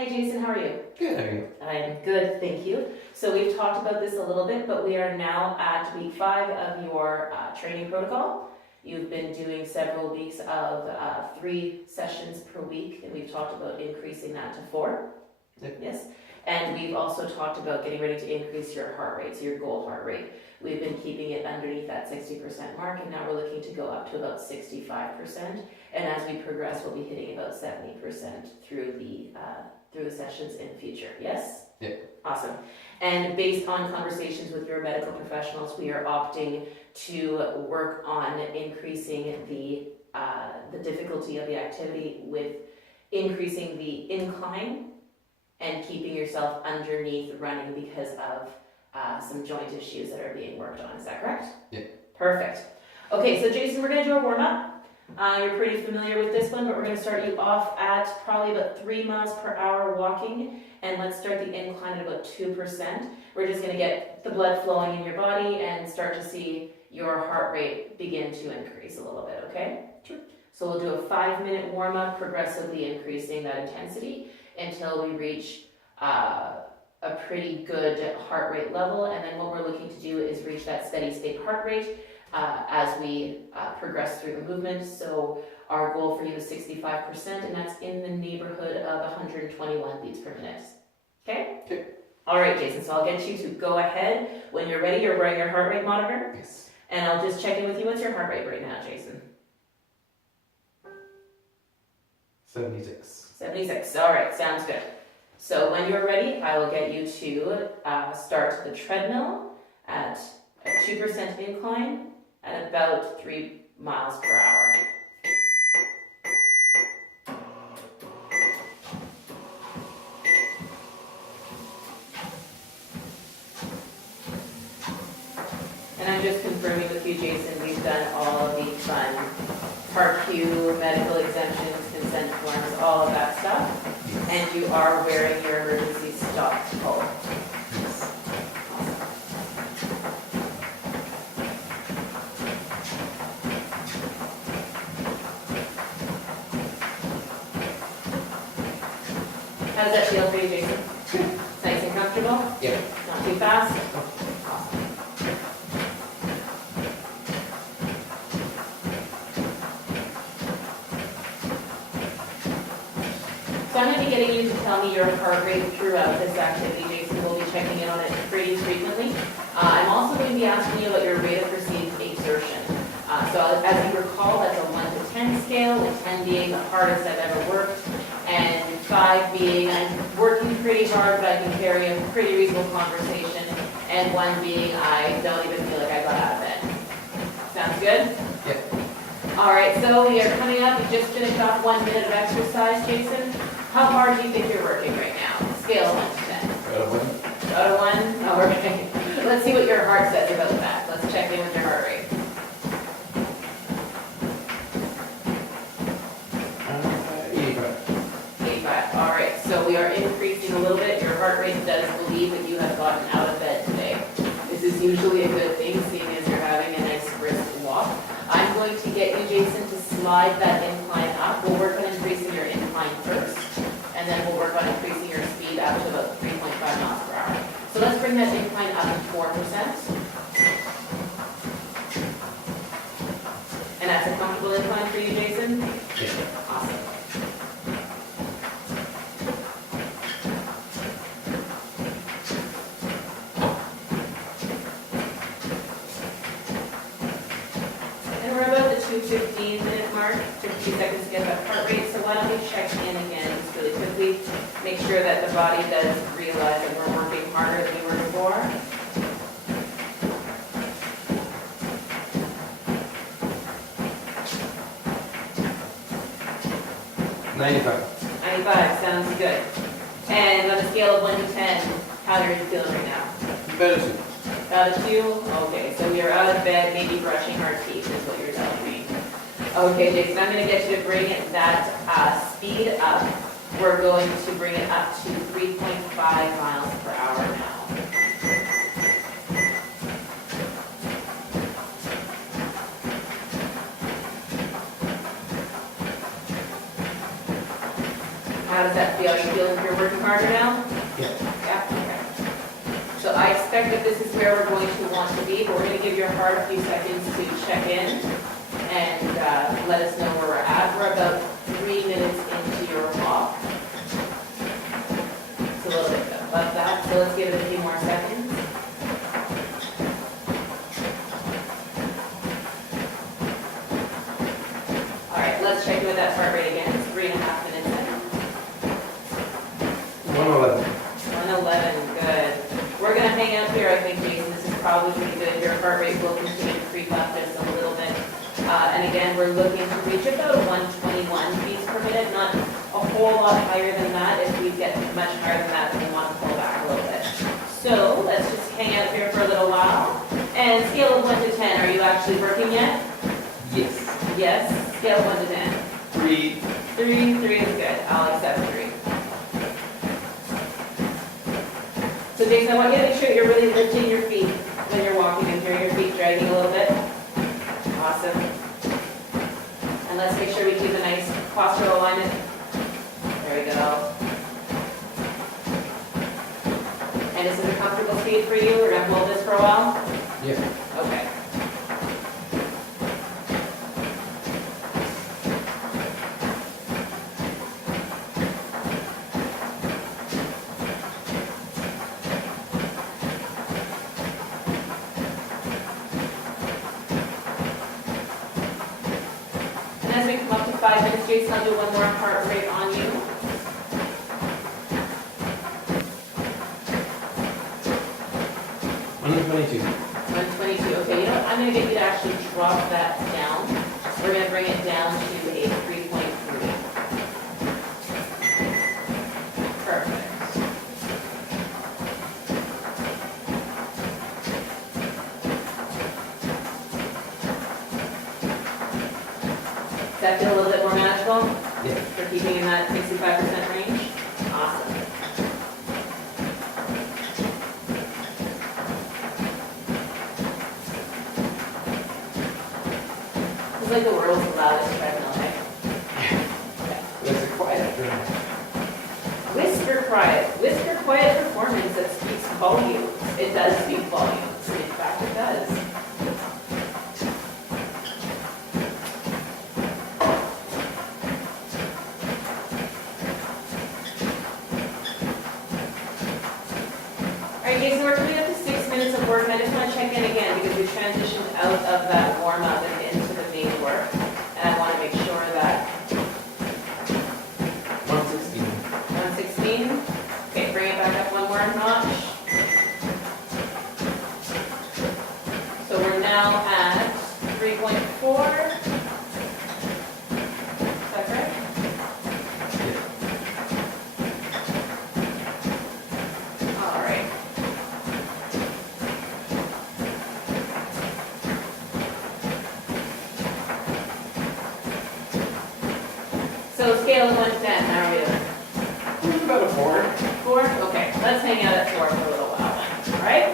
Hi Jason, how are you? Good, how are you? I'm good, thank you. So we've talked about this a little bit, but we are now at week 5 of your training protocol. You've been doing several weeks of 3 sessions per week, and we've talked about increasing that to 4. Yep. Yes. And we've also talked about getting ready to increase your heart rate, so your goal heart rate. We've been keeping it underneath that 60% mark, and now we're looking to go up to about 65%. And as we progress, we'll be hitting about 70% through the sessions in the future. Yes? Yeah. Awesome. And based on conversations with your medical professionals, we are opting to work on increasing the difficulty of the activity with increasing the incline and keeping yourself underneath running because of some joint issues that are being worked on. Is that correct? Yeah. Perfect. Okay, so Jason, we're going to do a warm-up. You're pretty familiar with this one, but we're going to start you off at probably about 3 miles per hour walking, and let's start the incline at about 2%. We're just going to get the blood flowing in your body and start to see your heart rate begin to increase a little bit, okay? Sure. So we'll do a 5-minute warm-up, progressively increasing that intensity until we reach a pretty good heart rate level, and then what we're looking to do is reach that steady state heart rate as we progress through the movement. So our goal for you is 65%, and that's in the neighborhood of 121 beats per minute. Okay? Okay. All right, Jason, so I'll get you to go ahead. When you're ready, you're wearing your heart rate monitor. Yes. And I'll just check in with you. What's your heart rate right now, Jason? 76. 76. All right, sounds good. So when you're ready, I will get you to start the treadmill at a 2% incline at about 3 miles per hour. And I'm just confirming with you, Jason, we've done all of the fun Part Q, medical exemptions, consent forms, all of that stuff. And you are wearing your emergency stop pole. How does that feel for you, Jason? Nice and comfortable? Yeah. Not too fast? So I'm going to be getting you to tell me your heart rate throughout this activity, Jason. We'll be checking in on it pretty frequently. I'm also going to be asking you about your rate of perceived exertion. So as you recall, that's a 1 to 10 scale, with 10 being the hardest I've ever worked, and 5 being I'm working pretty hard, but I can carry a pretty reasonable conversation, and 1 being I don't even feel like I got out of bed. Sounds good? Yeah. All right, so we are coming up. We just finished off 1 minute of exercise, Jason. How hard do you think you're working right now? Scale of 1 to 10. Out of 1. Out of 1? Oh, okay. Let's see what your heart says about that. Let's check in with your heart rate. 85. 85. All right, so we are increasing a little bit. Your heart rate does believe that you have gotten out of bed today. This is usually a good thing, seeing as you're having a nice brisk walk. I'm going to get you, Jason, to slide that incline up. We'll work on increasing your incline first, and then we'll work on increasing your speed up to about 3.5 miles per hour. So let's bring that incline up to 4%. And that's a comfortable incline for you, Jason? Yeah. Awesome. And we're about the 2:15-minute mark, 50 seconds to get that heart rate. So why don't we check in again just really quickly, make sure that the body does realize that we're working harder than we were before. 95. 95, sounds good. And on a scale of 1 to 10, how are you feeling right now? Better 2. Out of 2? Okay, so you're out of bed, maybe brushing our teeth is what you're telling me. Okay, Jason, I'm going to get you to bring that speed up. We're going to bring it up to 3.5 miles per hour now. how does that feel? You feel like you're working harder now? Yeah. Yeah, okay. So I expect that this is where we're going to want to be, but we're going to give your heart a few seconds to check in and let us know where we're at. We're about 3 minutes into your walk. It's a little bit above that, so let's give it a few more seconds. All right, let's check in with that heart rate again. It's 3.5 minutes in. 111. 111, good. We're going to hang out here, I think, Jason. This is probably pretty good. Your heart rate will continue to creep up just a little bit. And again, we're looking to reach about 121 beats per minute, not a whole lot higher than that. If we get much higher than that, then we want to pull back a little bit. So let's just hang out here for a little while. And scale of 1 to 10, are you actually working yet? Yes. Yes. Scale of 1 to 10. 3. 3 is good. I'll accept 3. So Jason, I want you to make sure you're really lifting your feet when you're walking and hear your feet dragging a little bit. Awesome. And let's make sure we keep a nice postural alignment. There we go. And is this a comfortable speed for you? We're going to hold this for a while? Yeah. Okay. And as we come up to 5 minutes, Jason, I'll do one more heart rate on you. $122. 122. Okay, you know what? I'm going to get you to actually drop that down. We're going to bring it down to a 3.3. Perfect. Does that feel a little bit more manageable? Yeah. For keeping in that 65% range? Awesome. It's like the world's loudest treadmill, eh? That's a quiet thing. Whisper quiet performance that speaks volumes. It does speak volumes. In fact, it does. All right, Jason, we're coming up to 6 minutes of work, and I just want to check in again because we transitioned out of that warm-up and into the main work. And I want to make sure that 116. 116. Okay, bring it back up one more notch. So we're now at 3.4. Is that correct? All right. So scale of 1 to 10, how are we doing? About a 4. 4? Okay, let's hang out at 4 for a little while then, all right?